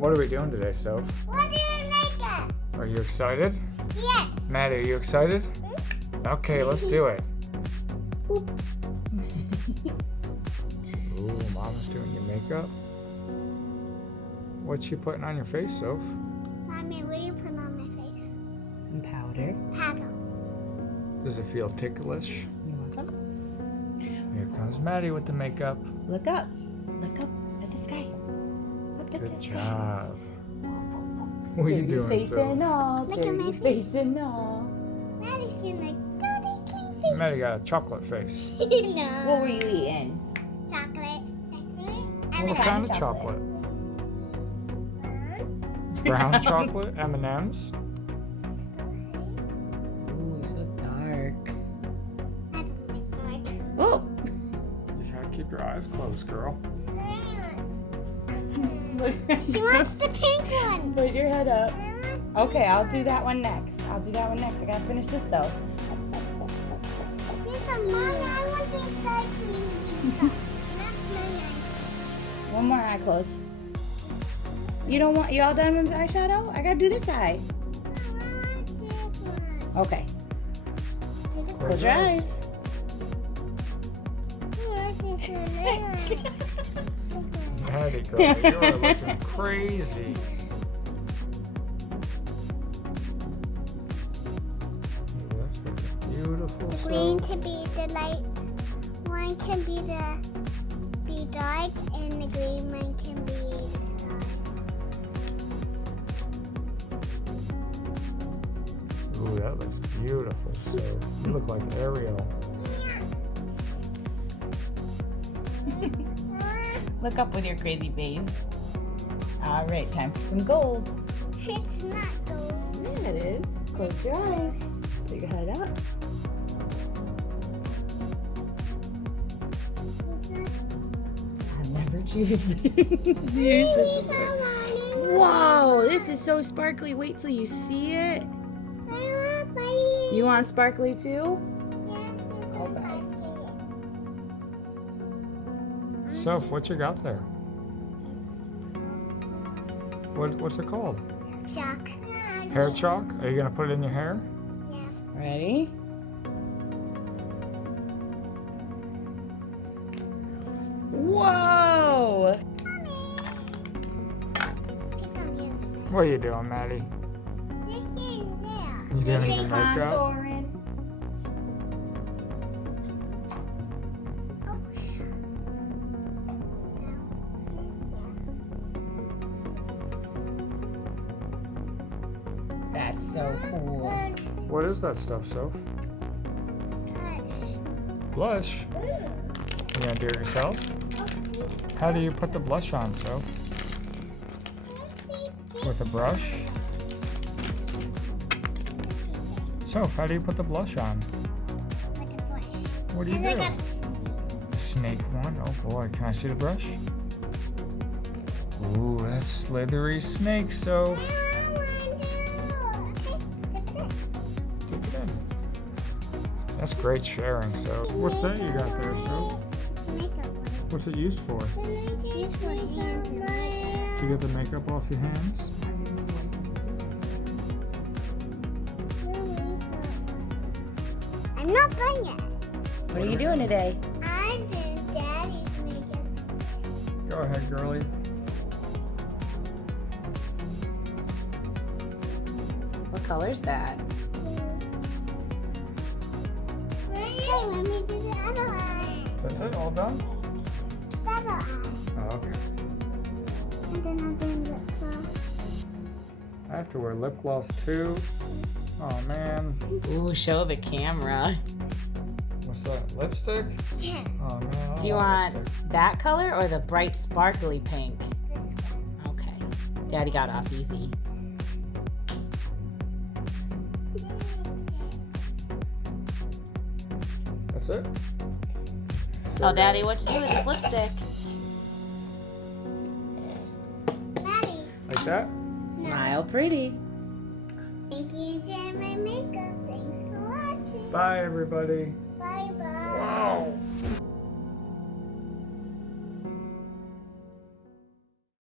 What are we doing today, Soph? We're doing makeup. Are you excited? Yes. Maddie, are you excited? Okay, let's do it. Ooh, Mama's doing your makeup. What's she putting on your face, Soph? Mommy, what do you put on my face? Some powder. Paddle. Does it feel ticklish? You want some? Here comes Maddie with the makeup. Look up. Look up at the sky. Up at Good the sky. job. What are you doing, Face Soph? and all. Look at my Baby face and all. Maddie's doing like dirty clean face. Maddie got a chocolate face. No. What were you eating? Chocolate. What kind of chocolate? M&M's. Brown chocolate? M&M's? Ooh, so dark. I don't like dark. Oh! You gotta keep your eyes closed, girl. She wants the pink one. Put your head up. I want Okay, I'll do that one next. I gotta finish this though. this one, Mommy. I want the dark green stuff. Not my eyes. One more eye close. You all done with the eyeshadow? I gotta do this eye. I want this one. Okay, Let's do the close your eyes. I want this one. Maddie, girl, you are looking crazy. That's looking beautiful. The green Soph. can be the light. One can be dark, and the green one can be the sky. Ooh, that looks beautiful. So you look like Ariel. Look up with your crazy face. All right, time for some gold. It's not gold. Yeah, it is. Close your eyes. Put your head up. I'm never choosing. Please, I want it. Whoa, this is so sparkly. Wait till you see it. I want my. You want sparkly too? Okay. Soph, what you got there? What's it called? Chalk. Hair chalk? Are you gonna put it in your hair? Yeah. Ready? Whoa! Pick on the other side. What are you doing, Maddie? This is there. You doing your Face makeup? Contouring. That's so cool. What is that stuff, Soph? Blush? You gonna do it yourself? How do you put the blush on, Soph? With a brush? Soph, how do you put the blush on? With a brush. What do you Cause I do? got The snake one? Oh boy, can I see the brush? Ooh, that's slithery snake, Soph. Dip it in. That's great sharing, Soph. What's that you got there, Soph? What's it used for? To get the makeup off your hands? I'm not done yet. What are you doing today? I'm doing Daddy's makeup. Go ahead, girlie. What color's that? Hey, let me do the other eye. That's it, all done? The other eye. Oh, okay. And then I'll do lip gloss. I have to wear lip gloss too. Oh man. Ooh, show the camera. What's that? Lipstick? Yeah. Oh man. I Do you don't want lipstick. that color or the bright sparkly pink? Okay. Daddy got off easy. That's it? Tell Daddy what to do with this lipstick. Daddy. Like that? Smile pretty. Thank you, Jen, my makeup. Thanks for watching. Bye everybody. Bye bye. Wow.